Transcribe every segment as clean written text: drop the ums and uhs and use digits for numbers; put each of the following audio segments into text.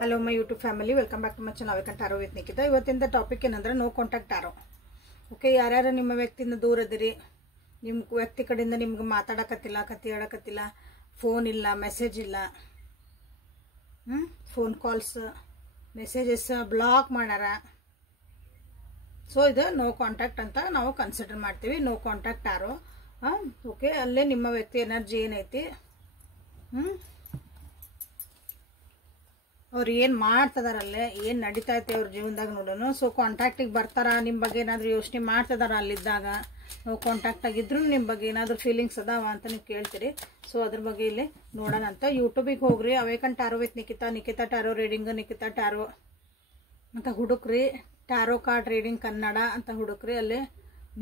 Hello my YouTube family, welcome back to my channel awaken tarot with Nikhita. ಇವತ್ತಿನ topic ಏನಂದ್ರೆ no contact ಟಾರೋ. Okay, ಯಾರ್ಯಾರು ನಿಮ್ಮ ವ್ಯಕ್ತಿಯಿಂದ ದೂರ ಇದ್ದೀರಿ, ನಿಮ್ಮ ವ್ಯಕ್ತಿ ಕಡೆಯಿಂದ ನಿಮ್ಗೆ ಮಾತಾಡಕತ್ತಿಲ್ಲ, ಕತ್ತಿ ಆಡಕತ್ತಿಲ್ಲ, ಫೋನ್ ಇಲ್ಲ, ಮೆಸೇಜ್ ಇಲ್ಲ, ಫೋನ್ ಕಾಲ್ಸ್, ಮೆಸೇಜಸ್ ಬ್ಲಾಕ್ ಮಾಡ್ಯಾರ. ಸೊ ಇದು ನೋ ಕಾಂಟ್ಯಾಕ್ಟ್ ಅಂತ ನಾವು ಕನ್ಸಿಡರ್ ಮಾಡ್ತೀವಿ. No contact ಟಾರೋ. ಓಕೆ, ಅಲ್ಲೇ ನಿಮ್ಮ ವ್ಯಕ್ತಿ ಎನರ್ಜಿ ಏನೈತಿ, ಅವ್ರು ಏನು ಮಾಡ್ತದಾರಲ್ಲೇ, ಏನು ನಡೀತಾ ಐತೆ ಅವ್ರ ಜೀವನದಾಗ ನೋಡೋಣ. ಸೊ ಕಾಂಟ್ಯಾಕ್ಟಿಗೆ ಬರ್ತಾರ, ನಿಮ್ಮ ಬಗ್ಗೆ ಏನಾದರೂ ಯೋಚನೆ ಮಾಡ್ತಿದಾರ ಅಲ್ಲಿದ್ದಾಗ. ನಾವು ಕಾಂಟ್ಯಾಕ್ಟ್ ಆಗಿದ್ರು ನಿಮ್ಮ ಬಗ್ಗೆ ಏನಾದರೂ ಫೀಲಿಂಗ್ಸ್ ಅದಾವ ಅಂತ ನೀವು ಕೇಳ್ತೀರಿ. ಸೊ ಅದ್ರ ಬಗ್ಗೆ ಇಲ್ಲಿ ನೋಡೋಣ ಅಂತ. ಯೂಟ್ಯೂಬಿಗೆ ಹೋಗ್ರಿ, awaken tarot with Nikhita, Nikhita tarot reading, Nikhita tarot ಅಂತ ಹುಡುಕ್ರಿ. ಟಾರೋ ಕಾರ್ಡ್ ರೀಡಿಂಗ್ ಕನ್ನಡ ಅಂತ ಹುಡುಕ್ರಿ. ಅಲ್ಲಿ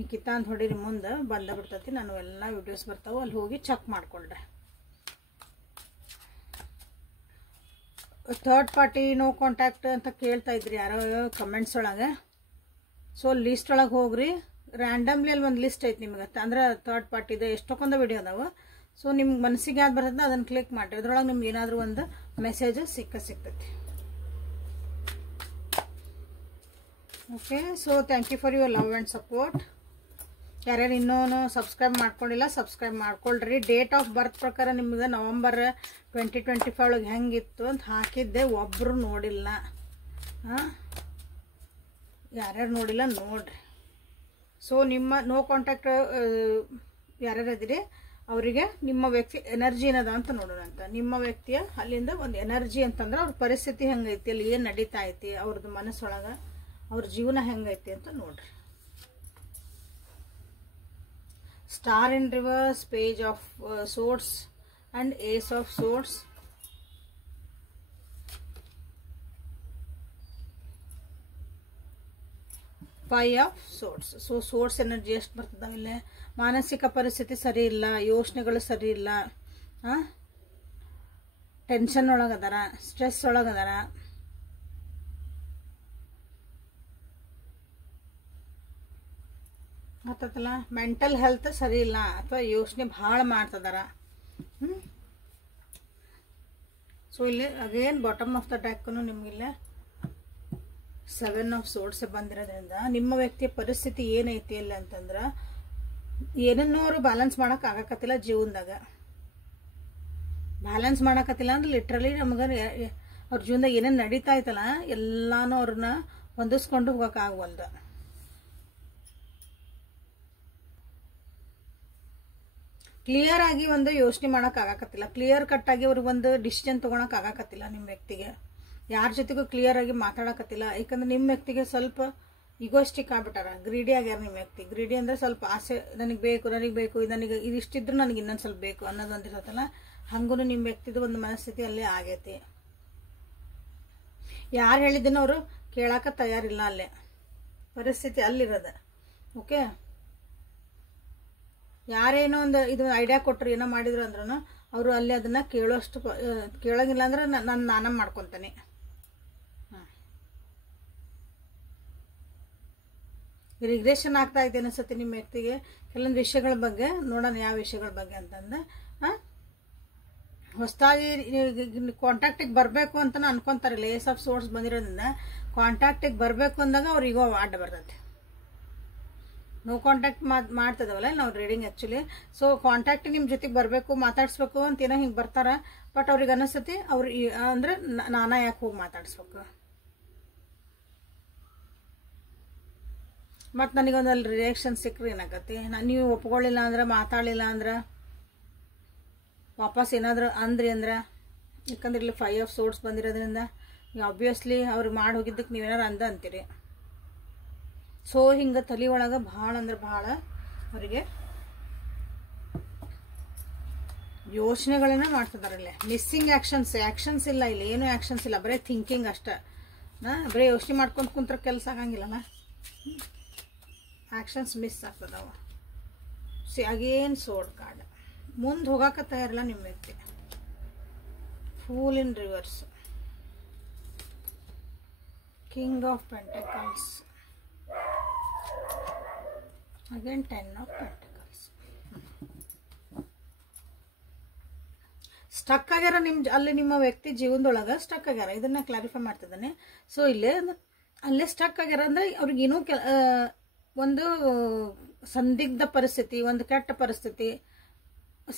ನಿಖಿತಾ ಅಂತ ಹೊಡೀರಿ, ಮುಂದೆ ಬಂದ ಬಿಡ್ತೈತಿ. ನಾನು ಎಲ್ಲ ವಿಡಿಯೋಸ್ ಬರ್ತಾವೆ, ಅಲ್ಲಿ ಹೋಗಿ ಚೆಕ್ ಮಾಡ್ಕೊಳ್ರಿ. ಥರ್ಡ್ ಪಾರ್ಟಿ ನೋ ಕಾಂಟ್ಯಾಕ್ಟ್ ಅಂತ ಕೇಳ್ತಾ ಇದ್ರಿ ಯಾರೋ ಕಮೆಂಟ್ಸ್ ಒಳಗೆ. ಸೊ ಲಿಸ್ಟ್ ಒಳಗೆ ಹೋಗ್ರಿ, ರ್ಯಾಂಡಮ್ಲಿ ಅಲ್ಲಿ ಒಂದು ಲಿಸ್ಟ್ ಐತಿ ನಿಮ್ಗೆ, ಅಂದ್ರೆ ಥರ್ಡ್ ಪಾರ್ಟಿದು ಎಷ್ಟೊಂದು ವಿಡಿಯೋ ಅದಾವೆ. ಸೊ ನಿಮ್ಗೆ ಮನಸ್ಸಿಗೆ ಯಾವ್ದು ಬರ್ತದೆ ಅದನ್ನು ಕ್ಲಿಕ್ ಮಾಡಿರಿ. ಅದ್ರೊಳಗೆ ನಿಮ್ಗೆ ಏನಾದರೂ ಒಂದು ಮೆಸೇಜ್ ಸಿಗ್ತೈತಿ. Okay, so thank you for your love and support. ಯಾರ್ಯಾರು ಇನ್ನೂ ಸಬ್ಸ್ಕ್ರೈಬ್ ಮಾಡ್ಕೊಂಡಿಲ್ಲ, ಸಬ್ಸ್ಕ್ರೈಬ್ ಮಾಡ್ಕೊಳ್ರಿ. ಡೇಟ್ ಆಫ್ ಬರ್ತ್ ಪ್ರಕಾರ ನಿಮ್ಗೆ ನವಂಬರ್ 2025 ಒಳಗೆ ಹೆಂಗಿತ್ತು ಅಂತ ಹಾಕಿದ್ದೆ, ಒಬ್ಬರು ನೋಡಿಲ್ಲ. ಯಾರ್ಯಾರು ನೋಡಿಲ್ಲ ನೋಡ್ರಿ. ಸೊ ನಿಮ್ಮ ನೋ ಕಾಂಟ್ಯಾಕ್ಟ್ ಯಾರ್ಯಾರು ಇದ್ದೀರಿ ಅವರಿಗೆ ನಿಮ್ಮ ವ್ಯಕ್ತಿ ಎನರ್ಜಿ ಏನದ ಅಂತ ನೋಡೋಣ ಅಂತ. ನಿಮ್ಮ ವ್ಯಕ್ತಿಯ ಅಲ್ಲಿಂದ ಒಂದು ಎನರ್ಜಿ ಅಂತಂದ್ರೆ ಅವ್ರ ಪರಿಸ್ಥಿತಿ ಹೆಂಗೈತಿ, ಅಲ್ಲಿ ಏನು ನಡೀತಾ ಐತಿ, ಅವ್ರದ್ದು ಮನಸ್ಸೊಳಗೆ ಅವ್ರ ಜೀವನ ಹೆಂಗೈತಿ ಅಂತ ನೋಡ್ರಿ. Star in reverse, page of swords and ace of swords. Five of swords. So swords energy ಎಷ್ಟು ಬರ್ತದಾವಿಲ್ಲ. ಮಾನಸಿಕ ಪರಿಸ್ಥಿತಿ ಸರಿ ಇಲ್ಲ, ಯೋಚನೆಗಳು ಸರಿ ಇಲ್ಲ, ಟೆನ್ಷನ್ ಒಳಗದಾರ, ಸ್ಟ್ರೆಸ್ ಒಳಗದಾರ. ಗೊತ್ತಲ್ಲ, ಮೆಂಟಲ್ ಹೆಲ್ತ್ ಸರಿ ಇಲ್ಲ ಅಥವಾ ಯೋಚನೆ ಭಾಳ ಮಾಡ್ತಿದಾರ. ಸೊ ಇಲ್ಲಿ ಅಗೇನ್ ಬಾಟಮ್ ಆಫ್ ದ ಡೆಕ್ಕನ್ನು ನಿಮಗಿಲ್ಲ 7 ಆಫ್ ಸೋರ್ಡ್ಸ್ ಬಂದಿರೋದ್ರಿಂದ ನಿಮ್ಮ ವ್ಯಕ್ತಿಯ ಪರಿಸ್ಥಿತಿ ಏನೈತಿ ಇಲ್ಲ ಅಂತಂದ್ರೆ ಏನನ್ನೋ ಅವರು ಬ್ಯಾಲೆನ್ಸ್ ಮಾಡೋಕೆ ಆಗಕತ್ತಿಲ್ಲ ಜೀವನದಾಗ. ಬ್ಯಾಲೆನ್ಸ್ ಮಾಡೋಕತ್ತಿಲ್ಲ ಅಂದ್ರೆ ಲಿಟ್ರಲಿ ನಮ್ಗೆ ಅವ್ರ ಜೀವನದಾಗ ಏನೇನು ನಡೀತಾ ಐತಲ್ಲ ಎಲ್ಲಾನು ಅವ್ರನ್ನ ಹೊಂದಿಸ್ಕೊಂಡು ಹೋಗೋಕೆ ಆಗವಲ್ದು. ಕ್ಲಿಯರ್ ಆಗಿ ಒಂದು ಯೋಚನೆ ಮಾಡೋಕೆ ಆಗಾಕತ್ತಿಲ್ಲ, ಕ್ಲಿಯರ್ ಕಟ್ ಆಗಿ ಅವ್ರಿಗೆ ಒಂದು ಡಿಸಿಷನ್ ತೊಗೊಳಕ್ಕೆ ಆಗಾಕತ್ತಿಲ್ಲ. ನಿಮ್ಮ ವ್ಯಕ್ತಿಗೆ ಯಾರ ಜೊತೆಗೂ ಕ್ಲಿಯರ್ ಆಗಿ ಮಾತಾಡಕತ್ತಿಲ್ಲ. ಯಾಕಂದ್ರೆ ನಿಮ್ಮ ವ್ಯಕ್ತಿಗೆ ಸ್ವಲ್ಪ ಇಗೋಸ್ಟಿಕ್ ಆಗ್ಬಿಟ್ಟಾರ, ಗ್ರೀಡಿ ಆಗ್ಯಾರ. ನಿಮ್ಮ ವ್ಯಕ್ತಿ ಗ್ರೀಡಿ ಅಂದರೆ ಸ್ವಲ್ಪ ಆಸೆ, ನನಗೆ ಬೇಕು, ನನಗೆ ಇದಿಷ್ಟಿದ್ರು ನನಗೆ ಇನ್ನೊಂದು ಸ್ವಲ್ಪ ಬೇಕು ಅನ್ನೋದು ಅಂದಿರತ್ತಲ್ಲ, ಹಂಗೂ ನಿಮ್ಮ ವ್ಯಕ್ತಿದು ಒಂದು ಮನಸ್ಥಿತಿ ಅಲ್ಲೇ ಆಗೈತಿ. ಯಾರು ಹೇಳಿದ್ದನೋ ಅವರು ಕೇಳಾಕ ತಯಾರಿಲ್ಲ, ಅಲ್ಲೇ ಪರಿಸ್ಥಿತಿ ಅಲ್ಲಿರೋದ. ಓಕೆ, ಯಾರೇನೋ ಒಂದು ಇದು ಐಡಿಯಾ ಕೊಟ್ಟರು, ಏನೋ ಮಾಡಿದ್ರು ಅಂದ್ರೂ ಅವರು ಅಲ್ಲಿ ಅದನ್ನು ಕೇಳೋಂಗಿಲ್ಲ ಅಂದ್ರೆ ನಾನು ಮಾಡ್ಕೊತಾನೆ. ರಿಗ್ರೆಷನ್ ಆಗ್ತಾ ಇದೆ ಅನಿಸುತ್ತೆ ನಿಮ್ಮ ವ್ಯಕ್ತಿಗೆ ಕೆಲವೊಂದು ವಿಷಯಗಳ ಬಗ್ಗೆ. ನೋಡೋಣ ಯಾವ ವಿಷಯಗಳ ಬಗ್ಗೆ ಅಂತಂದ್ರೆ, ಹೊಸದಾಗಿ ಕಾಂಟ್ಯಾಕ್ಟಿಗೆ ಬರಬೇಕು ಅಂತ ಅನ್ಕೊಂತಾರಿಲ್ಲ. ಏಸ್ ಆಫ್ ಸೋರ್ಸ್ ಬಂದಿರೋದ್ರಿಂದ ಕಾಂಟ್ಯಾಕ್ಟಿಗೆ ಬರಬೇಕು ಅಂದಾಗ ಅವ್ರಿಗೋ ಅಡ್ಡ ಬರ್ತೈತಿ. ನೋ ಕಾಂಟ್ಯಾಕ್ಟ್ ಮಾಡ್ತದವಲ್ಲ ನಾವು ರೀಡಿಂಗ್ ಆ್ಯಕ್ಚುಲಿ. ಸೊ ಕಾಂಟ್ಯಾಕ್ಟ್ ನಿಮ್ಮ ಜೊತೆಗೆ ಬರಬೇಕು, ಮಾತಾಡಿಸ್ಬೇಕು ಅಂತ ಏನೋ ಹಿಂಗೆ ಬರ್ತಾರ. ಬಟ್ ಅವ್ರಿಗೆ ಅನಿಸ್ತತಿ ಅವ್ರು ಅಂದ್ರೆ ನಾನಾ ಯಾಕೆ ಹೋಗಿ ಮಾತಾಡಿಸ್ಬೇಕು, ಮತ್ತು ನನಗೊಂದಲ್ಲಿ ರಿಯಾಕ್ಷನ್ ಸಿಕ್ಕರೆ ಏನಾಗತ್ತೆ, ನೀವು ಒಪ್ಕೊಳ್ಳಿಲ್ಲ ಅಂದ್ರೆ, ಮಾತಾಡಲಿಲ್ಲ ಅಂದ್ರೆ, ವಾಪಸ್ ಏನಾದರೂ ಅಂದ್ರಿ ಅಂದ್ರೆ. ಯಾಕಂದ್ರೆ ಇಲ್ಲಿ 5 ಆಫ್ ಸೋರ್ಡ್ಸ್ ಬಂದಿರೋದ್ರಿಂದ ಆಬ್ವಿಯಸ್ಲಿ ಅವ್ರು ಮಾಡಿ ಹೋಗಿದ್ದಕ್ಕೆ ನೀವೇನಾರು ಅಂತೀರಿ. ಸೊ ಹಿಂಗೆ ತಲೆ ಒಳಗೆ ಭಾಳ ಅಂದ್ರೆ ಭಾಳ ಅವರಿಗೆ ಯೋಚನೆಗಳನ್ನ ಮಾಡ್ತಿದಾರಲ್ಲೇ. ಮಿಸ್ಸಿಂಗ್ ಆ್ಯಕ್ಷನ್ಸ್ ಇಲ್ಲ, ಇಲ್ಲಿ ಏನೂ ಆ್ಯಕ್ಷನ್ಸ್ ಇಲ್ಲ, ಬರೀ ಥಿಂಕಿಂಗ್ ಅಷ್ಟೇ. ಬರೀ ಯೋಚನೆ ಮಾಡ್ಕೊಂಡು ಕುಂತ್ರೆ ಕೆಲಸ ಆಗಂಗಿಲ್ಲಲ್ಲ, ಆ್ಯಕ್ಷನ್ಸ್ ಮಿಸ್ ಆಗ್ತದವ. ಅಗೇನ್ ಸೋರ್ಡ್ ಕಾರ್ಡ್, ಮುಂದೆ ಹೋಗಾಕ ತಯಾರಿಲ್ಲ ನಿಮ್ಮ ವ್ಯಕ್ತಿ. Fool in reverse, king of pentacles, again 10 of pentacles. Stuck ಆಗ್ಯಾರ ಅಲ್ಲಿ ನಿಮ್ಮ ವ್ಯಕ್ತಿ ಜೀವನದೊಳಗೆ ಸ್ಟಕ್ ಆಗ್ಯಾರ. ಇದನ್ನ ಕ್ಲಾರಿಫೈ ಮಾಡ್ತಿದ್ದಾನೆ. ಸೊ ಇಲ್ಲೇ ಅಲ್ಲೇ ಸ್ಟಕ್ ಆಗ್ಯಾರ ಅಂದ್ರೆ ಅವ್ರಿಗೇನೋ ಒಂದು ಸಂದಿಗ್ಧ ಪರಿಸ್ಥಿತಿ, ಒಂದು ಕೆಟ್ಟ ಪರಿಸ್ಥಿತಿ,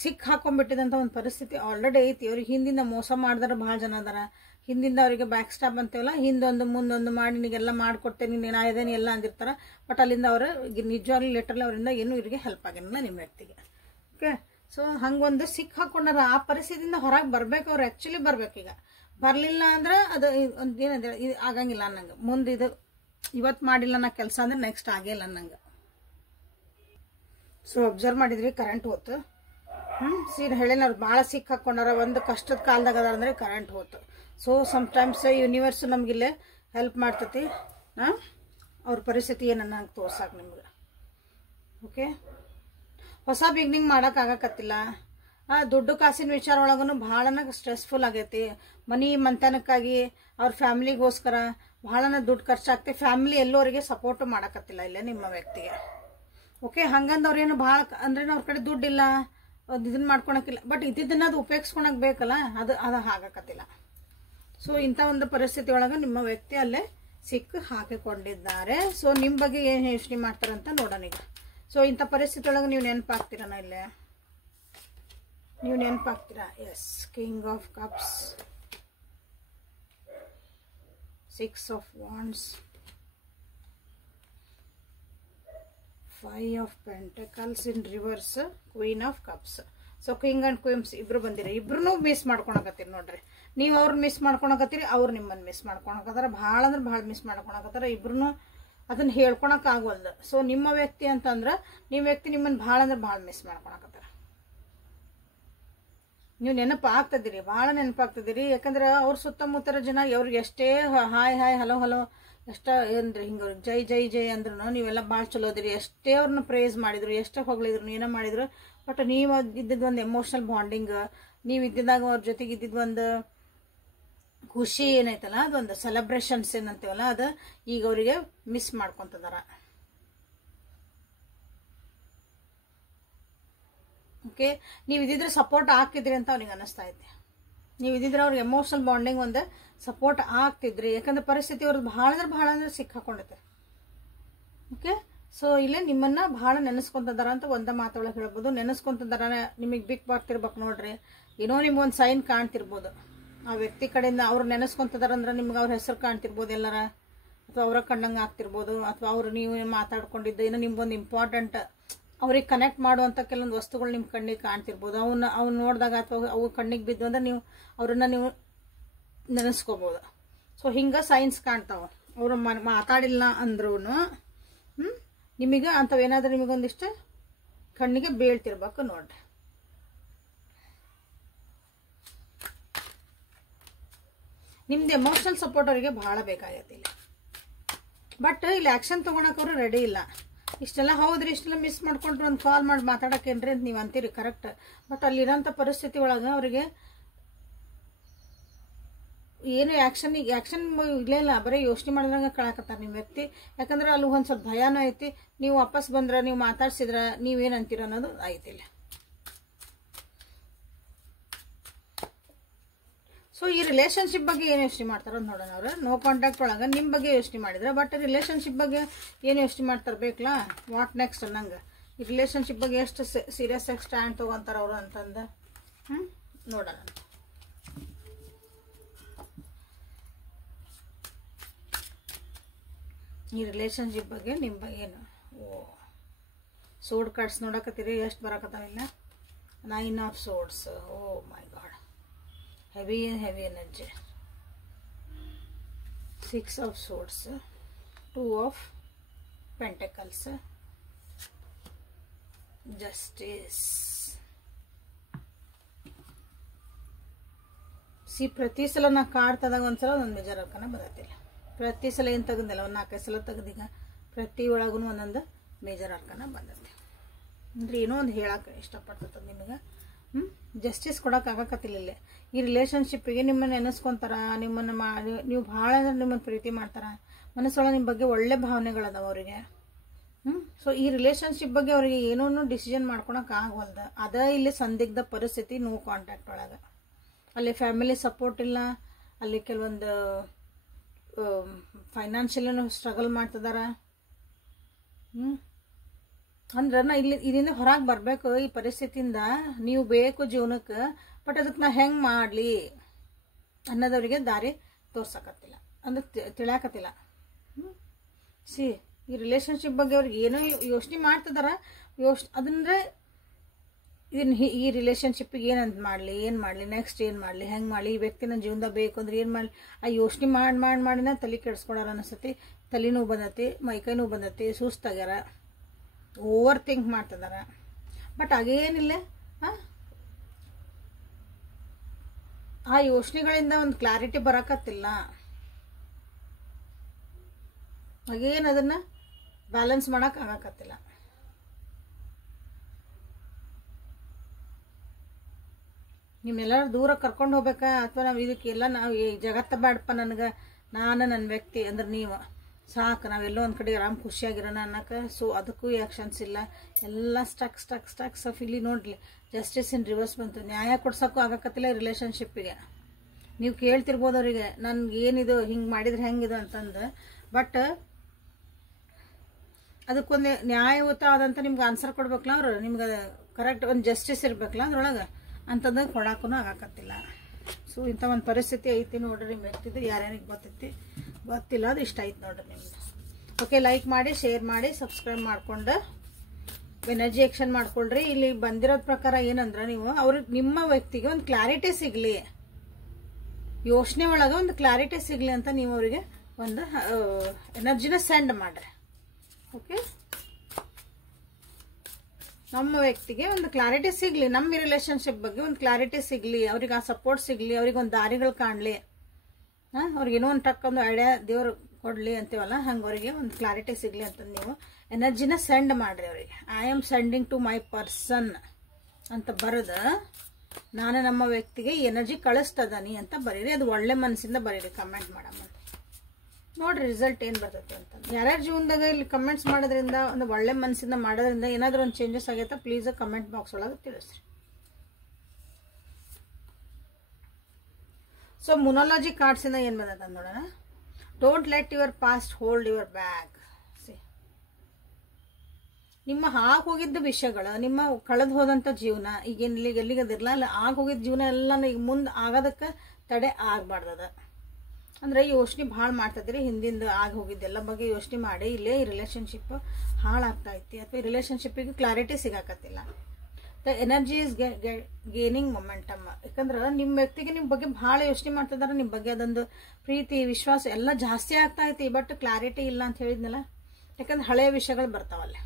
ಸಿಕ್ ಹಾಕೊಂಡ್ಬಿಟ್ಟಿದಂಥ ಒಂದು ಪರಿಸ್ಥಿತಿ ಆಲ್ರೆಡಿ ಐತಿ. ಅವ್ರಿಗೆ ಹಿಂದಿಂದ ಮೋಸ ಮಾಡಿದಾರ ಭಾಳ ಜನ ಅದಾರ. ಹಿಂದಿಂದ ಅವರಿಗೆ ಬ್ಯಾಕ್ ಸ್ಟಾಪ್ ಅಂತೀವಲ್ಲ, ಹಿಂದೊಂದು ಮುಂದೊಂದು ಮಾಡಿ ನಿನಗೆಲ್ಲ ಮಾಡಿಕೊಡ್ತೇನೆ, ನೀನು ಇದೇನೆ ಎಲ್ಲ ಅಂದಿರ್ತಾರ. ಬಟ್ ಅಲ್ಲಿಂದ ಅವರು ನಿಜವಾಗ್ಲೂ ಲಿಟ್ರಲಿ ಅವರಿಂದ ಏನೂ ಇವರಿಗೆ ಹೆಲ್ಪ್ ಆಗಿರಲಿಲ್ಲ ನಿಮ್ಮ ವ್ಯಕ್ತಿಗೆ. ಓಕೆ, ಸೊ ಹಂಗೊಂದು ಸಿಕ್ ಹಾಕೊಂಡಾರ. ಆ ಪರಿಸ್ಥಿತಿಯಿಂದ ಹೊರಗೆ ಬರ್ಬೇಕು ಅವ್ರು, ಆ್ಯಕ್ಚುಲಿ ಬರ್ಬೇಕು. ಈಗ ಬರಲಿಲ್ಲ ಅಂದ್ರೆ ಅದು ಒಂದು ಏನಂದ್ರೆ ಇದು ಆಗಂಗಿಲ್ಲ ಅನ್ನಂಗೆ. ಮುಂದೆ ಇದು ಇವತ್ತು ಮಾಡಿಲ್ಲ ನಾ ಕೆಲಸ ಅಂದ್ರೆ ನೆಕ್ಸ್ಟ್ ಆಗಿಲ್ಲ ಅನ್ನಂಗೆ. ಸೊ ಅಬ್ಸರ್ವ್ ಮಾಡಿದ್ರಿ ಕರೆಂಟ್ ಹೋತು. ಸೀನ್ ಹೇಳೇನ ಅವ್ರು ಭಾಳ ಸಿಕ್ ಹಾಕೊಂಡಾರ, ಒಂದು ಕಷ್ಟದ ಕಾಲದಾಗ ಅದಾರ ಅಂದ್ರೆ ಕರೆಂಟ್ ಹೋತು. ಸೊ ಸಮ್ಟೈಮ್ಸ್ ಯೂನಿವರ್ಸ್ ನಮಗಿಲ್ಲೇ ಹೆಲ್ಪ್ ಮಾಡ್ತತಿ. ಅವ್ರ ಪರಿಸ್ಥಿತಿ ಏನನ್ನ ನಂಗೆ ತೋರ್ಸಾಕ ನಿಮ್ಗೆ. ಓಕೆ, ಹೊಸ ಬಿಗ್ನಿಂಗ್ ಮಾಡೋಕ್ಕಾಗಕತ್ತಿಲ್ಲ. ದುಡ್ಡು ಕಾಸಿನ ವಿಚಾರ ಒಳಗೂ ಭಾಳನ ಸ್ಟ್ರೆಸ್ಫುಲ್ ಆಗೈತಿ. ಮನಿ ಮಂತನಕ್ಕಾಗಿ ಅವ್ರ ಫ್ಯಾಮಿಲಿಗೋಸ್ಕರ ಭಾಳನ ದುಡ್ಡು ಖರ್ಚಾಗ್ತಿ. ಫ್ಯಾಮಿಲಿ ಎಲ್ಲೋರಿಗೆ ಸಪೋರ್ಟು ಮಾಡೋಕತ್ತಿಲ್ಲ ಇಲ್ಲೇ ನಿಮ್ಮ ವ್ಯಕ್ತಿಗೆ. ಓಕೆ, ಹಂಗಂದು ಅವ್ರೇನು ಭಾಳ ಅಂದ್ರೆ ಅವ್ರ ಕಡೆ ದುಡ್ಡಿಲ್ಲ, ಇದನ್ನ ಮಾಡ್ಕೊಳಕ್ಕಿಲ್ಲ. ಬಟ್ ಇದ್ದಿದ್ದನ್ನ ಅದು ಉಪಯೋಗಿಸ್ಕೊಳಕ್ ಬೇಕಲ್ಲ, ಅದು ಆಗಕತ್ತಿಲ್ಲ. ಸೊ ಇಂಥ ಒಂದು ಪರಿಸ್ಥಿತಿ ಒಳಗೆ ನಿಮ್ಮ ವ್ಯಕ್ತಿ ಅಲ್ಲೇ ಸಿಕ್ಕು ಹಾಕಿಕೊಂಡಿದ್ದಾರೆ. ಸೊ ನಿಮ್ಮ ಬಗ್ಗೆ ಏನು ಯೋಚನೆ ಮಾಡ್ತಾರಂತ ನೋಡೋಣ ಈಗ. ಸೊ ಇಂಥ ಪರಿಸ್ಥಿತಿ ಒಳಗೆ ನೀವು ನೆನಪಾಗ್ತೀರನ ಇಲ್ಲೇ? ನೀವು ನೆನಪಾಗ್ತೀರಾ? Yes, king of cups, 6 of wands, 5 of pentacles in reverse, queen of cups. So king and queens ಇಬ್ರು ಬಂದಿರಿ. ಇಬ್ರು ಮಿಸ್ ಮಾಡ್ಕೊಳಕತ್ತೀರಿ ನೋಡ್ರಿ. ನೀವು ಅವ್ರನ್ನ ಮಿಸ್ ಮಾಡ್ಕೊಳಕತ್ತೀರಿ, ಅವ್ರು ನಿಮ್ಮನ್ನು ಮಿಸ್ ಮಾಡ್ಕೊಳಕತ್ತಾರ. ಭಾಳ ಅಂದ್ರೆ ಭಾಳ ಮಿಸ್ ಮಾಡ್ಕೊಳಕತ್ತಾರ. ಇಬ್ರು ಅದನ್ನ ಹೇಳ್ಕೊಳಕ್ ಆಗವಲ್ದು. ಸೊ ನಿಮ್ಮ ವ್ಯಕ್ತಿ ಅಂತಂದ್ರೆ ನಿಮ್ಮ ವ್ಯಕ್ತಿ ನಿಮ್ಮನ್ನು ಭಾಳ ಅಂದ್ರೆ ಭಾಳ ಮಿಸ್ ಮಾಡ್ಕೊಳಕತ್ತಾರ. ನೀವು ನೆನಪಾಗ್ತದಿರಿ, ಭಾಳ ನೆನಪಾಗ್ತದಿರಿ. ಯಾಕಂದ್ರೆ ಅವ್ರ ಸುತ್ತಮುತ್ತರ ಜನ ಅವ್ರಿಗೆ ಎಷ್ಟೇ ಹಾಯ್ ಹಾಯ್ ಹಲೋ ಹಲೋ ಎಷ್ಟ ಏನ್ರಿ ಹಿಂಗೆ ಅವ್ರಿಗೆ ಜೈ ಜೈ ಜೈ ಅಂದ್ರೂ ನೀವೆಲ್ಲ ಭಾಳ ಚಲೋ ಅದಿರಿ. ಎಷ್ಟೇ ಅವ್ರನ್ನ ಪ್ರೇಸ್ ಮಾಡಿದ್ರು, ಎಷ್ಟೇ ಹೊಗಳಿದ್ರು, ಏನೋ ಮಾಡಿದ್ರು, ಬಟ್ ನೀವು ಇದ್ದಿದ್ದು ಒಂದು ಎಮೋಷ್ನಲ್ ಬಾಂಡಿಂಗ್, ನೀವು ಇದ್ದಿದ್ದಾಗ ಅವ್ರ ಜೊತೆಗೆ ಇದ್ದಿದ್ದು ಒಂದು ಖುಷಿ ಏನೈತಲ್ಲ, ಅದೊಂದು ಸೆಲೆಬ್ರೇಷನ್ಸ್ ಏನಂತೀವಲ್ಲ, ಅದು ಈಗ ಅವರಿಗೆ ಮಿಸ್ ಮಾಡ್ಕೊತದಾರ. ಓಕೆ, ನೀವು ಇದ್ದಿದ್ರೆ ಸಪೋರ್ಟ್ ಆಗ್ತಿದ್ರಿ ಅಂತ ಅವ್ನಿಗೆ ಅನ್ನಿಸ್ತಾ ಐತೆ. ನೀವು ಇದ್ದಿದ್ರೆ ಅವ್ರಿಗೆ ಎಮೋಷನಲ್ ಬಾಂಡಿಂಗ್ ಒಂದು ಸಪೋರ್ಟ್ ಆಗ್ತಿದ್ರಿ. ಯಾಕಂದ್ರೆ ಪರಿಸ್ಥಿತಿ ಅವ್ರದ್ದು ಭಾಳ ಅಂದ್ರೆ ಸಿಕ್ಕಾಕೊಂಡೈತೆ. ಓಕೆ, ಸೊ ಇಲ್ಲೇ ನಿಮ್ಮನ್ನ ಭಾಳ ನೆನೆಸ್ಕೊಂತದಾರ ಅಂತ ಒಂದ ಮಾತೊಳಗೆ ಹೇಳ್ಬೋದು. ನೆನೆಸ್ಕೊಂತದಾರ, ನಿಮಗೆ ಬಿಕ್ ಬರ್ತಿರ್ಬೇಕು ನೋಡ್ರಿ. ಏನೋ ನಿಮ್ಗೊಂದು ಸೈನ್ ಕಾಣ್ತಿರ್ಬೋದು ಆ ವ್ಯಕ್ತಿ ಕಡೆಯಿಂದ. ಅವ್ರು ನೆನೆಸ್ಕೊಂತದಾರ ಅಂದ್ರೆ ನಿಮ್ಗೆ ಅವ್ರ ಹೆಸರು ಕಾಣ್ತಿರ್ಬೋದು ಎಲ್ಲಾರ, ಅಥವಾ ಅವ್ರ ಕಣ್ಣಂಗೆ ಆಗ್ತಿರ್ಬೋದು, ಅಥವಾ ಅವ್ರು ನೀವು ಮಾತಾಡ್ಕೊಂಡಿದ್ದು ಏನೋ ನಿಮ್ಗೊಂದು ಇಂಪಾರ್ಟೆಂಟ್ ಅವ್ರಿಗೆ ಕನೆಕ್ಟ್ ಮಾಡುವಂಥ ಕೆಲವೊಂದು ವಸ್ತುಗಳು ನಿಮ್ಮ ಕಣ್ಣಿಗೆ ಕಾಣ್ತಿರ್ಬೋದು. ಅವ್ನು ನೋಡಿದಾಗ ಅಥವಾ ಅವು ಕಣ್ಣಿಗೆ ಬಿದ್ದು ಅಂದ್ರೆ ನೀವು ಅವ್ರನ್ನ ನೀವು ನೆನೆಸ್ಕೋಬೋದು. ಸೊ ಹಿಂಗೆ ಸೈನ್ಸ್ ಕಾಣ್ತಾವೆ. ಅವರು ಮಾತಾಡಿಲ್ಲ ಅಂದ್ರೂ ನಿಮಗೆ ಅಂಥವೇನಾದ್ರೂ ನಿಮಗೊಂದಿಷ್ಟು ಕಣ್ಣಿಗೆ ಬೀಳ್ತಿರ್ಬೇಕು ನೋಡ್ರಿ. ನಿಮ್ದು ಎಮೋಷನಲ್ ಸಪೋರ್ಟ್ ಅವರಿಗೆ ಭಾಳ ಬೇಕಾಗೈತಿ ಇಲ್ಲಿ. ಬಟ್ ಇಲ್ಲಿ ಆ್ಯಕ್ಷನ್ ತೊಗೊಳಕ್ಕೆ ಅವರು ರೆಡಿ ಇಲ್ಲ. ಇಷ್ಟೆಲ್ಲ ಹೌದ್ರಿ, ಇಷ್ಟೆಲ್ಲ ಮಿಸ್ ಮಾಡ್ಕೊಂಡ್ರು ಒಂದು ಕಾಲ್ ಮಾಡಿ ಮಾತಾಡೋಕೇನ್ರಿ ಅಂತ ನೀವು ಅಂತೀರಿ, ಕರೆಕ್ಟ್. ಬಟ್ ಅಲ್ಲಿರೋಂಥ ಪರಿಸ್ಥಿತಿ ಒಳಗೆ ಅವರಿಗೆ ಏನು ಆ್ಯಕ್ಷನ್ ಇಲ್ಲೇ ಇಲ್ಲ, ಬರೀ ಯೋಚನೆ ಮಾಡಿದಂಗೆ ಕಳಕತ್ತಾರೆ ನಿಮ್ಮ ವ್ಯಕ್ತಿ. ಯಾಕಂದ್ರೆ ಅಲ್ಲಿ ಒಂದು ಸ್ವಲ್ಪ ಭಯನೂ ಐತಿ. ನೀವು ವಾಪಸ್ ಬಂದ್ರೆ, ನೀವು ಮಾತಾಡ್ಸಿದ್ರೆ ನೀವೇನಂತೀರ ಅನ್ನೋದು ಐತಿಲ್ಲ. ಸೊ ಈ ರಿಲೇಷನ್ಶಿಪ್ ಬಗ್ಗೆ ಏನು ಯೋಚನೆ ಮಾಡ್ತಾರೋ ನೋಡೋಣ. ಅವ್ರು ನೋ ಕಾಂಟ್ಯಾಕ್ಟ್ ಒಳಗೆ ನಿಮ್ಮ ಬಗ್ಗೆ ಯೋಚನೆ ಮಾಡಿದ್ರೆ, ಬಟ್ ರಿಲೇಷನ್ಶಿಪ್ ಬಗ್ಗೆ ಏನು ಯೋಚನೆ ಮಾಡ್ತಾರೆ ಬೇಕಲ್ಲ, ವಾಟ್ ನೆಕ್ಸ್ಟ್ ಅನ್ನಂಗೆ. ಈ ರಿಲೇಷನ್ಶಿಪ್ ಬಗ್ಗೆ ಎಷ್ಟು ಸೀರಿಯಸ್ ಆಗಿ ಸ್ಟ್ಯಾಂಡ್ ತೊಗೊಂತಾರೆ ಅವರು ಅಂತಂದು ನೋಡೋಣ. ಈ ರಿಲೇಷನ್ಶಿಪ್ ಬಗ್ಗೆ ನಿಮ್ಮ ಬಗ್ಗೆ ಏನು? ಸೋಡ್ ಕಾರ್ಡ್ಸ್ ನೋಡಕತ್ತೀರಿ, ಎಷ್ಟು ಬರಕತ್ತಾವಿಲ್ಲ? 9 of swords. Oh my god, heavy energy. 6 of swords, 2 of pentacles, justice. ಪ್ರತಿ ಸಲ ನಾ ಕಾರ್ಡ್ ತದಾಗ ಒಂದ್ಸಲ ಒಂದು ಮೇಜರ್ ಅರ್ಕನ ಬರತ್ತಿಲ್ಲ. ಪ್ರತಿ ಸಲ ಏನು ತೆಗೆದಿಲ್ಲ, ಒಂದು 4-5 ಸಲ ತೆಗೆದೀಗ ಪ್ರತಿ ಒಳಗೂ ಒಂದೊಂದು ಮೇಜರ್ ಅರ್ಕನ ಬಂದತ್ತೆ. ಅಂದ್ರೆ ಏನೋ ಒಂದು ಹೇಳಕ್ಕೆ ಇಷ್ಟಪಡ್ತದೆ ನಿಮಗೆ. ಜಸ್ಟಿಸ್ ಕೊಡೋಕ್ಕಾಗಕತ್ತಿಲ್ಲ ಇಲ್ಲೇ. ಈ ರಿಲೇಷನ್ಶಿಪ್ಪಿಗೆ ನಿಮ್ಮನ್ನು ನೆನೆಸ್ಕೊತಾರ, ನಿಮ್ಮನ್ನು ನೀವು ಭಾಳ ಅಂದ್ರೆ ನಿಮ್ಮನ್ನು ಪ್ರೀತಿ ಮಾಡ್ತಾರೆ. ಮನಸ್ಸೊಳಗೆ ನಿಮ್ಮ ಬಗ್ಗೆ ಒಳ್ಳೆ ಭಾವನೆಗಳದಾವ ಅವರಿಗೆ. ಸೊ ಈ ರಿಲೇಷನ್ಶಿಪ್ ಬಗ್ಗೆ ಅವರಿಗೆ ಏನೋ ಡಿಸಿಷನ್ ಮಾಡ್ಕೊಳಕ್ಕೆ ಆಗವಲ್ದು. ಅದ ಇಲ್ಲಿ ಸಂದಿಗ್ಧ ಪರಿಸ್ಥಿತಿ, ನೋ ಕಾಂಟ್ಯಾಕ್ಟ್ ಒಳಗೆ. ಅಲ್ಲಿ ಫ್ಯಾಮಿಲಿ ಸಪೋರ್ಟ್ ಇಲ್ಲ, ಅಲ್ಲಿ ಕೆಲವೊಂದು ಫೈನಾನ್ಷಿಯಲ್ ಸ್ಟ್ರಗಲ್ ಮಾಡ್ತಿದಾರ. ಅಂದ್ರೆ ನಾ ಇದರಿಂದ ಹೊರಗೆ ಬರಬೇಕು ಈ ಪರಿಸ್ಥಿತಿಯಿಂದ, ನೀವು ಬೇಕು ಜೀವನಕ್ಕೆ. ಬಟ್ ಅದಕ್ಕೆ ನಾ ಹೆಂಗೆ ಮಾಡಲಿ ಅನ್ನೋದವ್ರಿಗೆ ದಾರಿ ತೋರ್ಸಕತ್ತಿಲ್ಲ, ಅಂದ್ರೆ ತಿಳಿಯಾಕತ್ತಿಲ್ಲ. ಈ ರಿಲೇಷನ್ಶಿಪ್ ಬಗ್ಗೆ ಅವ್ರಿಗೆ ಏನೋ ಯೋಚನೆ ಮಾಡ್ತಿದಾರ. ಅದಂದ್ರೆ ಈ ರಿಲೇಷನ್ಶಿಪ್ಪಿಗೆ ಏನಂತ ಮಾಡಲಿ, ನೆಕ್ಸ್ಟ್ ಏನು ಮಾಡಲಿ, ಹೆಂಗೆ ಮಾಡಲಿ, ಈ ವ್ಯಕ್ತಿ ನನ್ನ ಜೀವನದಾಗ ಬೇಕು ಅಂದ್ರೆ ಏನು ಮಾಡಲಿ, ಆ ಯೋಚನೆ ಮಾಡಿನ ತಲೆ ಕೆಡಿಸ್ಕೊಳಾರ ಅನಿಸ್ತತಿ. ತಲೆನೋವು ಬಂದತಿ, ಮೈಕೈ ನೋವು ಬಂದತಿ, ಸುಸ್ತಾಗ್ಯಾರ, ಓವರ್ ಥಿಂಕ್ ಮಾಡ್ತಿದಾರ. ಬಟ್ ಹಾಗೇನಿಲ್ಲ, ಆ ಯೋಚನೆಗಳಿಂದ ಒಂದು ಕ್ಲಾರಿಟಿ ಬರಕತ್ತಿಲ್ಲ. ಹಾಗೇನು ಅದನ್ನು ಬ್ಯಾಲೆನ್ಸ್ ಮಾಡೋಕೆ ಆಗಕತ್ತಿಲ್ಲ. ನಿಮ್ಮೆಲ್ಲರೂ ದೂರ ಕರ್ಕೊಂಡು ಹೋಗ್ಬೇಕಾ, ಅಥವಾ ನಾವು ಇದಕ್ಕೆಲ್ಲ ನಾವು ಈ ಜಗತ್ತ ಬೇಡಪ್ಪ ನನಗೆ, ನಾನು ನನ್ನ ವ್ಯಕ್ತಿ ಅಂದ್ರೆ ನೀವು ಸಾಕು, ನಾವೆಲ್ಲೋ ಒಂದು ಕಡೆ ಆರಾಮ್ ಖುಷಿಯಾಗಿರೋಣ ಅನ್ನೋಕೆ. ಸೊ ಅದಕ್ಕೂ ಆ್ಯಕ್ಷನ್ಸ್ ಇಲ್ಲ, ಎಲ್ಲ ಸ್ಟಕ್ಸ್ ಇಲ್ಲಿ ನೋಡ್ಲಿ ಜಸ್ಟಿಸ್ ಇನ್ ರಿವರ್ಸ್ ಬಂತು. ನ್ಯಾಯ ಕೊಡ್ಸೋಕ್ಕೂ ಆಗಕತ್ತಿಲ್ಲ ರಿಲೇಷನ್ಶಿಪ್ಪಿಗೆ. ನೀವು ಕೇಳ್ತಿರ್ಬೋದು ಅವರಿಗೆ ನನ್ಗೆ ಏನಿದು ಹಿಂಗೆ ಮಾಡಿದ್ರೆ ಹೆಂಗಿದು ಅಂತಂದು. ಬಟ್ ಅದಕ್ಕೊಂದು ನ್ಯಾಯಯುತ ಆದಂಥ ನಿಮ್ಗೆ ಆನ್ಸರ್ ಕೊಡ್ಬೇಕಲ್ಲ ಅವರು, ನಿಮ್ಗೆ ಕರೆಕ್ಟ್ ಒಂದು ಜಸ್ಟಿಸ್ ಇರಬೇಕಲ್ಲ ಅದ್ರೊಳಗೆ, ಅಂತಂದು ಕೊಡೋಕ್ಕೂ ಆಗಕತ್ತಿಲ್ಲ. ಸೊ ಇಂಥ ಒಂದು ಪರಿಸ್ಥಿತಿ ಐತಿ ನೋಡ್ರಿ. ನಿಮ್ಮ ವ್ಯಕ್ತಿದ್ರೆ ಯಾರ್ಯಾರಿಗೆ ಗೊತ್ತಿಲ್ಲ, ಅದು ಇಷ್ಟ ಆಯ್ತು ನೋಡ್ರಿ ನಿಮ್ದು. ಓಕೆ, ಲೈಕ್ ಮಾಡಿ, ಶೇರ್ ಮಾಡಿ, ಸಬ್ಸ್ಕ್ರೈಬ್ ಮಾಡ್ಕೊಂಡು ಎನರ್ಜಿ ಆಕ್ಷನ್ ಮಾಡ್ಕೊಳ್ರಿ. ಇಲ್ಲಿ ಬಂದಿರೋದ್ ಪ್ರಕಾರ ಏನಂದ್ರೆ, ನೀವು ಅವ್ರಿಗೆ ನಿಮ್ಮ ವ್ಯಕ್ತಿಗೆ ಒಂದು ಕ್ಲಾರಿಟಿ ಸಿಗಲಿ, ಯೋಚನೆ ಒಳಗೆ ಒಂದು ಕ್ಲಾರಿಟಿ ಸಿಗಲಿ ಅಂತ ನೀವು ಅವರಿಗೆ ಒಂದು ಎನರ್ಜಿನ ಸೆಂಡ್ ಮಾಡ್ರಿ. ಓಕೆ, ನಮ್ಮ ವ್ಯಕ್ತಿಗೆ ಒಂದು ಕ್ಲಾರಿಟಿ ಸಿಗಲಿ, ನಮ್ಮ ರಿಲೇಷನ್ಶಿಪ್ ಬಗ್ಗೆ ಒಂದು ಕ್ಲಾರಿಟಿ ಸಿಗಲಿ, ಅವ್ರಿಗೆ ಆ ಸಪೋರ್ಟ್ ಸಿಗಲಿ, ಅವ್ರಿಗೆ ಒಂದು ದಾರಿಗಳು ಕಾಣಲಿ, ಅವ್ರಿಗೇನೋ ಒಂದು ಟಕ್ಕೊಂದು ಐಡಿಯಾ ದೇವ್ರು ಕೊಡಲಿ ಅಂತೀವಲ್ಲ, ಹಂಗೆ ಅವರಿಗೆ ಒಂದು ಕ್ಲಾರಿಟಿ ಸಿಗಲಿ ಅಂತ ನೀವು ಎನರ್ಜಿನ ಸೆಂಡ್ ಮಾಡ್ರಿ ಅವರಿಗೆ. I am sending to my person ಅಂತ ಬರೆದು, ನಾನು ನಮ್ಮ ವ್ಯಕ್ತಿಗೆ ಎನರ್ಜಿ ಕಳಿಸ್ತದನಿ ಅಂತ ಬರೀರಿ. ಅದು ಒಳ್ಳೆ ಮನಸ್ಸಿಂದ ಬರೀರಿ, ಕಮೆಂಟ್ ಮಾಡಮ್ಮ ನೋಡ್ರಿ ರಿಸಲ್ಟ್ ಏನು ಬರ್ತೈತೆ ಅಂತ. ಯಾರ್ಯಾರ ಜೀವನದಾಗ ಇಲ್ಲಿ ಕಮೆಂಟ್ಸ್ ಮಾಡೋದ್ರಿಂದ, ಒಂದು ಒಳ್ಳೆ ಮನಸ್ಸಿಂದ ಮಾಡೋದ್ರಿಂದ ಏನಾದರೂ ಒಂದು ಚೇಂಜಸ್ ಆಗೈತಾ ಪ್ಲೀಸ್ ಕಮೆಂಟ್ ಬಾಕ್ಸ್ ಒಳಗೆ ತಿಳಿಸ್ರಿ. ಸೊ ಮುನಾಲಜಿ ಕಾರ್ಡ್ಸಿಂದ ಏನು ಬಂದದ ನೋಡೋಣ. Don't let your past hold your bag. ನಿಮ್ಮ ಆಗೋಗಿದ್ದ ವಿಷಯಗಳು, ನಿಮ್ಮ ಕಳೆದು ಹೋದಂಥ ಜೀವನ, ಈಗೇನು ಇಲ್ಲಿಗೆ ಎಲ್ಲಿಗದಿರಲ್ಲ, ಅಲ್ಲಿ ಆಗೋಗಿದ್ದ ಜೀವನ ಎಲ್ಲ ಈಗ ಮುಂದೆ ಆಗೋದಕ್ಕೆ ತಡೆ ಆಗಬಾರ್ದದ. ಅಂದರೆ ಯೋಚನೆ ಭಾಳ ಮಾಡ್ತಿದ್ರಿ, ಹಿಂದಿಂದ ಆಗಿ ಹೋಗಿದ್ದೆಲ್ಲ ಬಗ್ಗೆ ಯೋಚನೆ ಮಾಡಿ ಇಲ್ಲೇ ಈ ರಿಲೇಷನ್ಶಿಪ್ ಹಾಳಾಗ್ತಾ ಐತಿ, ಅಥವಾ ಈ ರಿಲೇಷನ್ಶಿಪ್ಪಿಗೆ ಕ್ಲಾರಿಟಿ ಸಿಗಾಕತ್ತಿಲ್ಲ. The energy is gaining momentum. ಯಾಕಂದ್ರೆ ನಿಮ್ಮ ವ್ಯಕ್ತಿಗೆ ನಿಮ್ಮ ಬಗ್ಗೆ ಭಾಳ ಯೋಚನೆ ಮಾಡ್ತಿದ್ದಾರೆ, ನಿಮ್ಮ ಬಗ್ಗೆ ಅದೊಂದು ಪ್ರೀತಿ ವಿಶ್ವಾಸ ಎಲ್ಲ ಜಾಸ್ತಿ ಆಗ್ತಾ ಐತಿ. ಬಟ್ ಕ್ಲಾರಿಟಿ ಇಲ್ಲ ಅಂತ ಹೇಳಿದ್ನಲ್ಲ, ಯಾಕಂದ್ರೆ ಹಳೆಯ ವಿಷಯಗಳು ಬರ್ತಾವಲ್ಲ.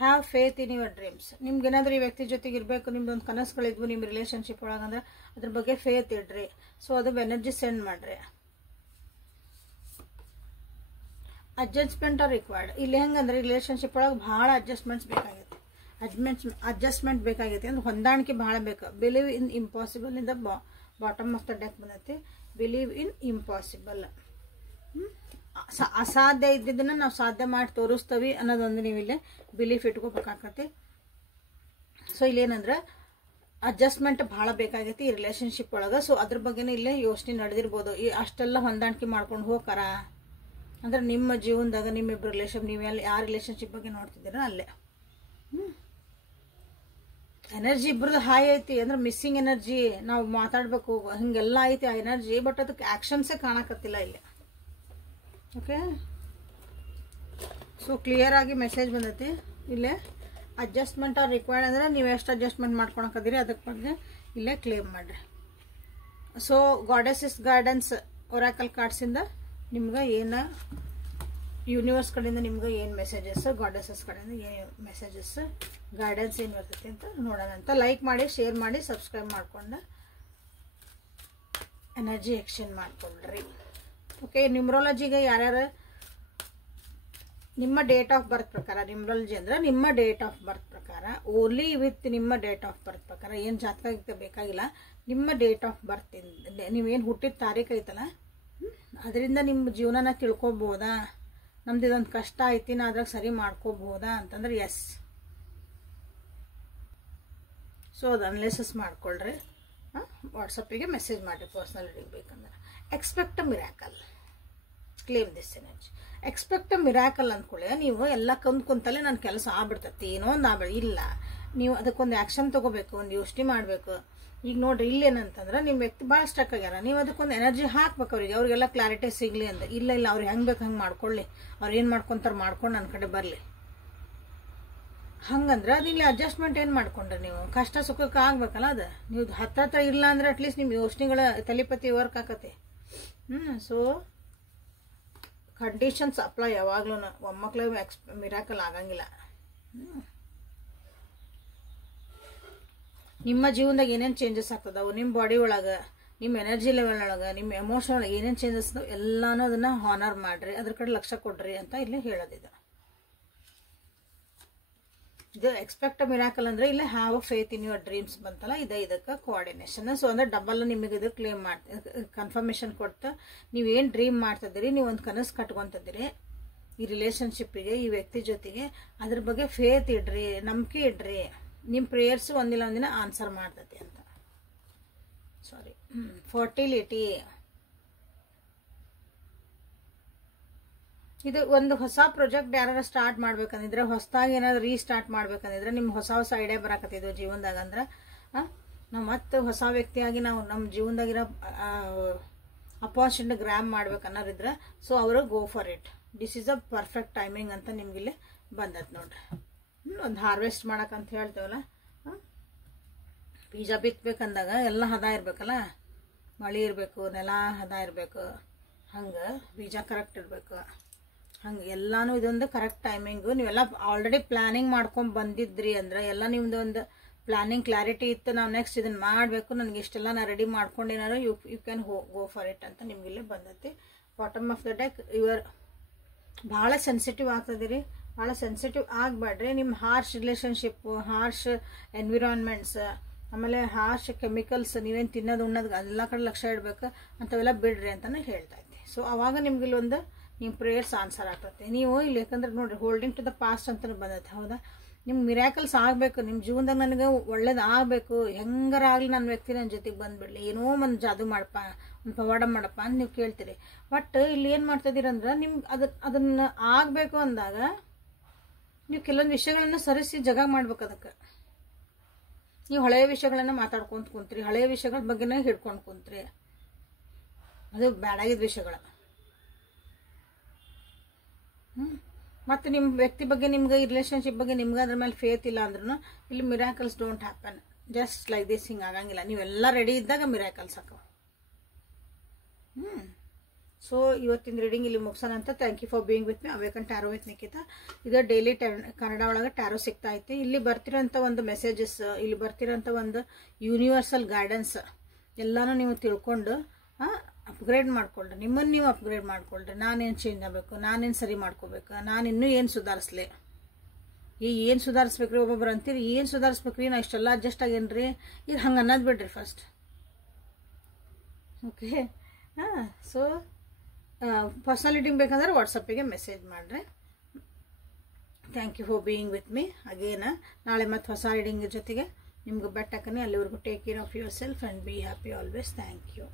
Have faith in your dreams. ನಿಮ್ಗೇನಾದ್ರೂ ಈ ವ್ಯಕ್ತಿ ಜೊತೆಗೆ ಇರಬೇಕು, ನಿಮ್ದೊಂದು ಕನಸುಗಳಿದ್ವು ನಿಮ್ಮ ರಿಲೇಷನ್ಶಿಪ್ ಒಳಗಂದ್ರೆ ಅದ್ರ ಬಗ್ಗೆ ಫೇತ್ ಇಡ್ರಿ. ಸೊ ಅದು ಎನರ್ಜಿ ಸೆಂಡ್ ಮಾಡ್ರಿ. Adjustment R required. ಇಲ್ಲಿ ಹೆಂಗಂದ್ರೆ ರಿಲೇಷನ್ಶಿಪ್ ಒಳಗೆ ಭಾಳ ಅಡ್ಜಸ್ಟ್ಮೆಂಟ್ ಬೇಕಾಗೈತಿ, ಅಂದ್ರೆ ಹೊಂದಾಣಿಕೆ ಭಾಳ ಬೇಕು. ಬಿಲೀವ್ ಇನ್ ಇಂಪಾಸಿಬಲ್ ಇಂದ ಬಾಟಮ್ ಆಫ್ ದ ಡೆಕ್ ಬಂದೈತಿ. ಬಿಲೀವ್ ಇನ್ ಇಂಪಾಸಿಬಲ್, ಅಸಾಧ್ಯ ಇದ್ದಿದ್ದನ್ನ ನಾವು ಸಾಧ್ಯ ಮಾಡಿ ತೋರಿಸ್ತೀವಿ ಅನ್ನೋದೊಂದು ನೀವು ಇಲ್ಲೇ ಬಿಲೀಫ್ ಇಟ್ಕೋಬೇಕಾಗತ್ತೆ. ಸೊ ಇಲ್ಲೇನಂದ್ರೆ ಅಡ್ಜಸ್ಟ್ಮೆಂಟ್ ಭಾಳ ಬೇಕಾಗೈತಿ ಈ ರಿಲೇಷನ್ಶಿಪ್ ಒಳಗೆ. ಸೊ ಅದ್ರ ಬಗ್ಗೆನೇ ಇಲ್ಲೇ ಯೋಚನೆ ನಡೆದಿರ್ಬೋದು. ಈ ಅಷ್ಟೆಲ್ಲ ಹೊಂದಾಣಿಕೆ ಮಾಡ್ಕೊಂಡು ಹೋಗಾರ ಅಂದ್ರೆ ನಿಮ್ಮ ಜೀವನದಾಗ ನಿಮ್ಮಿಬ್ಬರು ನೀವು ಯಾವ ರಿಲೇಷನ್ಶಿಪ್ ಬಗ್ಗೆ ನೋಡ್ತಿದ್ದೀರ ಅಲ್ಲೇ ಎನರ್ಜಿ ಇಬ್ಬರದು ಹಾಯ್ ಐತಿ. ಅಂದ್ರೆ ಮಿಸ್ಸಿಂಗ್ ಎನರ್ಜಿ, ನಾವು ಮಾತಾಡಬೇಕು ಹಿಂಗೆಲ್ಲ ಐತಿ ಆ ಎನರ್ಜಿ. ಬಟ್ ಅದಕ್ಕೆ ಆ್ಯಕ್ಷನ್ಸೇ ಕಾಣಕತ್ತಿಲ್ಲ ಇಲ್ಲಿ. ಓಕೆ, ಸೊ ಕ್ಲಿಯರ್ ಆಗಿ ಮೆಸೇಜ್ ಬಂದೈತಿ ಇಲ್ಲೇ. ಅಡ್ಜಸ್ಟ್ಮೆಂಟ್ ಆರ್ ರಿಕ್ವೈರ್ಡ್ ಅಂದ್ರೆ ನೀವು ಎಷ್ಟು ಅಡ್ಜಸ್ಟ್ಮೆಂಟ್ ಮಾಡ್ಕೊಳಕತ್ತೀರಿ ಅದಕ್ಕೆ ಬಗ್ಗೆ ಇಲ್ಲೇ ಕ್ಲೇಮ್ ಮಾಡ್ರಿ. ಸೊ ಗಾಡೆಸಸ್ ಗೈಡೆನ್ಸ್ ಒರಾಕಲ್ ಕಾರ್ಡ್ಸಿಂದ ನಿಮ್ಗೆ ಏನು ಯೂನಿವರ್ಸ್ ಕಡೆಯಿಂದ ನಿಮ್ಗೆ ಏನು ಮೆಸೇಜಸ್, ಗಾಡೆಸಸ್ ಕಡೆಯಿಂದ ಏನು ಮೆಸೇಜಸ್ ಗೈಡೆನ್ಸ್ ಏನು ಬರ್ತೈತಿ ಅಂತ ನೋಡೋಣ ಅಂತ. ಲೈಕ್ ಮಾಡಿ, ಶೇರ್ ಮಾಡಿ, ಸಬ್ಸ್ಕ್ರೈಬ್ ಮಾಡ್ಕೊಂಡು ಎನರ್ಜಿ ಎಕ್ಸ್ಚೇಂಜ್ ಮಾಡ್ಕೊಳ್ರಿ. ಓಕೆ, ನ್ಯೂಮರಾಲಜಿಗೆ ಯಾರ್ಯಾರು ನಿಮ್ಮ ಡೇಟ್ ಆಫ್ ಬರ್ತ್ ಪ್ರಕಾರ, ನ್ಯೂಮರಾಲಜಿ ಅಂದ್ರೆ ನಿಮ್ಮ ಡೇಟ್ ಆಫ್ ಬರ್ತ್ ಪ್ರಕಾರ, ಓನ್ಲಿ ವಿತ್ ನಿಮ್ಮ ಡೇಟ್ ಆಫ್ ಬರ್ತ್ ಪ್ರಕಾರ, ಏನು ಜಾತಕ ಬೇಕಾಗಿಲ್ಲ, ನಿಮ್ಮ ಡೇಟ್ ಆಫ್ ಬರ್ತ್ ನೀವೇನು ಹುಟ್ಟಿದ ತಾರೀಕು ಐತಲ್ಲ ಅದರಿಂದ ನಿಮ್ಮ ಜೀವನನ ತಿಳ್ಕೊಬೋದಾ ನಮ್ದು ಇದೊಂದು ಕಷ್ಟ ಐತಿ ನಾ ಅದ್ರಾಗ ಸರಿ ಮಾಡ್ಕೋಬಹುದಾ ಅಂತಂದ್ರೆ ಎಸ್. ಸೊ ಅದು ಅನಲೈಸಿಸ್ ಮಾಡ್ಕೊಳ್ರಿ. ವಾಟ್ಸಪ್ಪಿಗೆ ಮೆಸೇಜ್ ಮಾಡಿ ಪರ್ಸ್ನಲ್ ರೀಡಿಂಗ್ ಬೇಕಂದ್ರೆ. Expect a miracle, claim this energy. Expect a miracle ಅಂದ್ಕೊಳ್ಳಿ, ನೀವು ಎಲ್ಲ ಕುಂತಲ್ಲೇ ನನ್ನ ಕೆಲಸ ಆಗ್ಬಿಡ್ತೈತಿ, ಏನೋ ಒಂದು ಇಲ್ಲ, ನೀವು ಅದಕ್ಕೊಂದು ಆ್ಯಕ್ಷನ್ ತೊಗೋಬೇಕು, ಒಂದು ಯೋಚನೆ ಮಾಡಬೇಕು. ಈಗ ನೋಡ್ರಿ ಇಲ್ಲೇನಂತಂದ್ರೆ ನಿಮ್ಮ ವ್ಯಕ್ತಿ ಭಾಳ ಸ್ಟಕ್ ಆಗ್ಯಾರ, ನೀವು ಅದಕ್ಕೊಂದು ಎನರ್ಜಿ ಹಾಕ್ಬೇಕು ಅವ್ರಿಗೆಲ್ಲ ಕ್ಲಾರಿಟಿ ಸಿಗಲಿ ಅಂತ. ಇಲ್ಲ ಅವ್ರು ಹೆಂಗೆ ಬೇಕು ಹಂಗೆ ಮಾಡ್ಕೊಳ್ಳಿ, ಅವ್ರು ಏನು ಮಾಡ್ಕೊತಾರೆ ಮಾಡ್ಕೊಂಡು ನನ್ನ ಕಡೆ ಬರಲಿ. ಹಂಗಂದ್ರೆ ಅದು ಇಲ್ಲಿ ಅಡ್ಜಸ್ಟ್ಮೆಂಟ್ ಏನು ಮಾಡ್ಕೊಂಡ್ರೆ ನೀವು ಕಷ್ಟ ಸುಖಕ್ಕೆ ಆಗ್ಬೇಕಲ್ಲ. ಅದು ನೀವು ಹತ್ರ ಇಲ್ಲ ಅಂದ್ರೆ ಅಟ್ಲೀಸ್ಟ್ ನಿಮ್ಮ ಯೋಚನೆಗಳ ತಲೆಪತಿ ವರ್ಕ್ ಆಕತ್ತೆ. ಸೊ ಕಂಡೀಷನ್ಸ್ ಅಪ್ಲೈ ಯಾವಾಗ್ಲೂ. ಒಮ್ಮಕ್ಳು ಮಿರಾಕಲ್ ಆಗಂಗಿಲ್ಲ. ನಿಮ್ಮ ಜೀವನದಾಗ ಏನೇನು ಚೇಂಜಸ್ ಆಗ್ತದವು, ನಿಮ್ಮ ಬಾಡಿ ಒಳಗೆ, ನಿಮ್ಮ ಎನರ್ಜಿ ಲೆವೆಲ್ ಒಳಗೆ, ನಿಮ್ಮ ಎಮೋಷನ್ ಒಳಗೆ ಏನೇನು ಚೇಂಜಸ್ ಅದಾವೆ ಎಲ್ಲಾನು ಅದನ್ನು ಹಾನರ್ ಮಾಡಿರಿ, ಅದ್ರ ಕಡೆ ಲಕ್ಷ್ಯ ಕೊಡ್ರಿ ಅಂತ ಇಲ್ಲಿ ಹೇಳೋದಿದೆ. ಇದು ಎಕ್ಸ್ಪೆಕ್ಟ್ ಮಿರಾಕಲ್ ಅಂದರೆ ಇಲ್ಲಿ have a faith in your dreams ಬಂತಲ್ಲ, ಇದಕ್ಕೆ ಕೋಆರ್ಡಿನೇಷನ್. ಸೊ ಅಂದರೆ ಡಬಲ್ ನಿಮಗೆ ಇದು ಕ್ಲೇಮ್ ಕನ್ಫರ್ಮೇಷನ್ ಕೊಡ್ತಾ ನೀವೇನು ಡ್ರೀಮ್ ಮಾಡ್ತಿದ್ದೀರಿ, ನೀವು ಒಂದು ಕನಸು ಕಟ್ಕೊತಿದ್ದೀರಿ ಈ ರಿಲೇಷನ್ಶಿಪ್ಪಿಗೆ, ಈ ವ್ಯಕ್ತಿ ಜೊತೆಗೆ, ಅದ್ರ ಬಗ್ಗೆ ಫೇತ್ ಇಡ್ರಿ, ನಂಬಿಕೆ ಇಡ್ರಿ. ನಿಮ್ಮ ಪ್ರೇಯರ್ಸು ಒಂದಿಲ್ಲ ಒಂದಿನ ಆನ್ಸರ್ ಮಾಡ್ತೈತಿ ಅಂತ. ಸಾರಿ, ಫರ್ಟಿಲಿಟಿ. ಇದು ಒಂದು ಹೊಸ ಪ್ರಾಜೆಕ್ಟ್ ಯಾರು ಸ್ಟಾರ್ಟ್ ಮಾಡ್ಬೇಕಂದಿದ್ರೆ, ಹೊಸದಾಗಿ ಏನಾದ್ರು ರೀಸ್ಟಾರ್ಟ್ ಮಾಡ್ಬೇಕಂದಿದ್ರೆ, ನಿಮ್ಗೆ ಹೊಸ ಐಡಿಯಾ ಬರಾಕತ್ತಿದ್ವು ಜೀವನದಾಗ ಅಂದ್ರೆ, ನಾವು ಮತ್ತೆ ಹೊಸ ವ್ಯಕ್ತಿಯಾಗಿ ನಾವು ನಮ್ಮ ಜೀವನದಾಗಿರೋ ಅಪಾರ್ಚುನಿಟಿ ಗ್ರ್ಯಾಬ್ ಮಾಡ್ಬೇಕನ್ನೋರಿದ್ರೆ, ಸೊ ಅವರು ಗೋ for it. This is a perfect timing ಅಂತ ನಿಮ್ಗಿಲ್ಲಿ ಬಂದೈತೆ ನೋಡ್ರಿ. ಒಂದು ಹಾರ್ವೆಸ್ಟ್ ಮಾಡಕ್ಕಂತ ಹೇಳ್ತೇವಲ್ಲ, ಬೀಜ ಬಿತ್ತಬೇಕಂದಾಗ ಎಲ್ಲ ಹದ ಇರಬೇಕಲ್ಲ, ಮಳೆ ಇರಬೇಕು, ನೆಲ ಹದ ಇರಬೇಕು, ಹಂಗೆ ಬೀಜ ಕರೆಕ್ಟ್ ಇರಬೇಕು. ಹಂಗೆ ಎಲ್ಲಾನು ಇದೊಂದು ಕರೆಕ್ಟ್ ಟೈಮಿಂಗು. ನೀವೆಲ್ಲ ಆಲ್ರೆಡಿ ಪ್ಲ್ಯಾನಿಂಗ್ ಮಾಡ್ಕೊಂಡು ಬಂದಿದ್ರಿ ಅಂದ್ರೆ, ಎಲ್ಲ ನಿಮ್ದು ಒಂದು ಪ್ಲ್ಯಾನಿಂಗ್ ಕ್ಲಾರಿಟಿ ಇತ್ತು, ನಾವು ನೆಕ್ಸ್ಟ್ ಇದನ್ನು ಮಾಡಬೇಕು, ನನಗೆ ಇಷ್ಟೆಲ್ಲ ನಾ ರೆಡಿ ಮಾಡ್ಕೊಂಡೇನಾರು you can go for it ಅಂತ ನಿಮಗಿಲ್ಲಿ ಬಂದೈತಿ. Bottom of the deck your ಭಾಳ ಸೆನ್ಸಿಟಿವ್ ಆಗ್ತದಿರಿ, ಭಾಳ ಸೆನ್ಸಿಟಿವ್ ಆಗಬೇಡ್ರಿ. ನಿಮ್ಮ ಹಾರ್ಶ್ ರಿಲೇಷನ್ಶಿಪ್ಪು, ಹಾರ್ಶ್ ಎನ್ವಿರಾನ್ಮೆಂಟ್ಸ್, ಆಮೇಲೆ ಹಾರ್ಶ್ ಕೆಮಿಕಲ್ಸ್, ನೀವೇನು ತಿನ್ನೋದು ಉಣ್ಣೋದು ಅದೆಲ್ಲ ಕಡೆ ಲಕ್ಷ್ಯ ಇಡಬೇಕು, ಅಂಥವೆಲ್ಲ ಬಿಡ್ರಿ ಅಂತಲೇ ಹೇಳ್ತಾ ಇದ್ದೆ. ಸೊ ಆವಾಗ ನಿಮ್ಗಿಲ್ಲೊಂದು ನಿಮ್ಮ ಪ್ರೇಯರ್ಸ್ ಆನ್ಸರ್ ಆಗ್ತೈತೆ. ನೀವು ಇಲ್ಲಿ ಯಾಕಂದ್ರೆ ನೋಡಿರಿ ಹೋಲ್ಡಿಂಗ್ ಟು ದ ಪಾಸ್ಟ್ ಅಂತಲೂ ಬಂದೈತೆ, ಹೌದಾ? ನಿಮ್ಗೆ ಮಿರಾಕಲ್ಸ್ ಆಗಬೇಕು, ನಿಮ್ಮ ಜೀವನದಾಗ ನನಗೆ ಒಳ್ಳೇದು ಆಗಬೇಕು, ಹೆಂಗಾರ ಆಗಲಿ ನನ್ನ ವ್ಯಕ್ತಿ ನನ್ನ ಜೊತೆಗೆ ಬಂದುಬಿಡಲಿ, ಏನೋ ಒಂದು ಜಾದು ಮಾಡಪ್ಪ, ಒಂದು ಪವಾಡ ಮಾಡಪ್ಪ ಅಂತ ನೀವು ಕೇಳ್ತೀರಿ. ಬಟ್ ಇಲ್ಲಿ ಏನು ಮಾಡ್ತಿದ್ದೀರಂದ್ರೆ, ನಿಮ್ಗೆ ಅದನ್ನು ಆಗಬೇಕು ಅಂದಾಗ ನೀವು ಕೆಲವೊಂದು ವಿಷಯಗಳನ್ನ ಸರಿಸಿ ಜಗ ಮಾಡ್ಬೇಕು. ಅದಕ್ಕೆ ನೀವು ಹಳೆಯ ವಿಷಯಗಳನ್ನ ಮಾತಾಡ್ಕೊಂತ ಕುಂತ್ರಿ, ಹಳೆಯ ವಿಷಯಗಳ ಬಗ್ಗೆನೇ ಹಿಡ್ಕೊಂಡು ಕುಂತ್ರಿ, ಅದು ಬ್ಯಾಡಾಗಿದ್ದ ವಿಷಯಗಳ. ಮತ್ತು ನಿಮ್ಮ ವ್ಯಕ್ತಿ ಬಗ್ಗೆ, ನಿಮ್ಗೆ ಈ ರಿಲೇಷನ್ಶಿಪ್ ಬಗ್ಗೆ ನಿಮ್ಗೆ ಅದ್ರ ಮೇಲೆ ಫೇತ್ ಇಲ್ಲ ಅಂದ್ರೂ ಇಲ್ಲಿ miracles don't happen just like this. ಹಿಂಗೆ ಆಗಂಗಿಲ್ಲ. ನೀವೆಲ್ಲ ರೆಡಿ ಇದ್ದಾಗ ಮಿರಾಕಲ್ಸ್ ಆಕವ. ಸೊ ಇವತ್ತಿನ ರೀಡಿಂಗ್ ಇಲ್ಲಿ ಮುಗಿಸೋಣ ಅಂತ. Thank you for being with me. Awaken tarot with Nikhita. ಇದು ಡೈಲಿ ಕನ್ನಡ ಒಳಗೆ ಟ್ಯಾರೋ ಸಿಗ್ತಾ ಐತಿ. ಇಲ್ಲಿ ಬರ್ತಿರೋಂಥ ಒಂದು ಮೆಸೇಜಸ್, ಇಲ್ಲಿ ಬರ್ತಿರೋಂಥ ಒಂದು ಯೂನಿವರ್ಸಲ್ ಗೈಡೆನ್ಸ್ ಎಲ್ಲನೂ ನೀವು ತಿಳ್ಕೊಂಡು ಅಪ್ಗ್ರೇಡ್ ಮಾಡ್ಕೊಳ್ರಿ, ನಿಮ್ಮನ್ನು ನೀವು ಅಪ್ಗ್ರೇಡ್ ಮಾಡ್ಕೊಳ್ರಿ. ನಾನೇನು ಚೇಂಜ್ ಆಗಬೇಕು, ನಾನೇನು ಸರಿ ಮಾಡ್ಕೋಬೇಕು, ನಾನು ಇನ್ನೂ ಏನು ಸುಧಾರಿಸ್ಲಿ, ಏನು ಸುಧಾರಿಸ್ಬೇಕ್ರಿ? ಒಬ್ಬೊಬ್ರು ಅಂತೀರಿ ಏನು ಸುಧಾರಿಸ್ಬೇಕ್ರಿ, ನಾ ಇಷ್ಟೆಲ್ಲ ಅಡ್ಜಸ್ಟ್ ಆಗೇನ್ರಿ. ಇದು ಹಂಗೆ ಅನ್ನೋದು ಬಿಡ್ರಿ first. Okay, so personal reading ಬೇಕಂದ್ರೆ ವಾಟ್ಸಪ್ಪಿಗೆ ಮೆಸೇಜ್ ಮಾಡಿರಿ. Thank you for being with me again. ನಾಳೆ ಮತ್ತೆ ಹೊಸ ರೀಡಿಂಗ್ ಜೊತೆಗೆ ನಿಮ್ಗೆ ಬೆಟ್ಟಕ್ಕನೆ. ಅಲ್ಲಿವರೆಗೂ take care of your self and be happy always. Thank you.